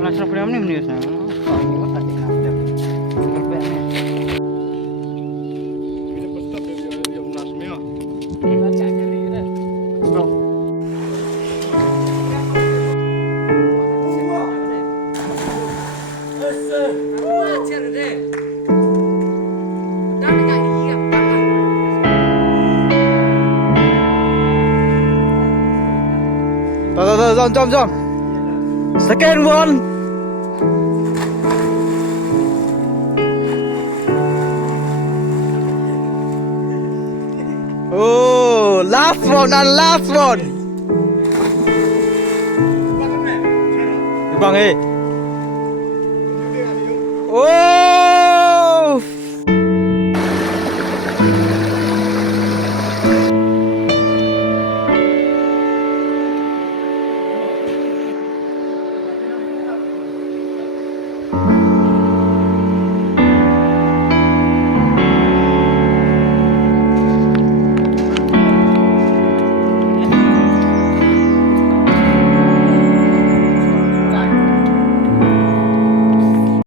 langsung ke dalam ni sana. Jom. Second one. Oh, last one and last one. Bang,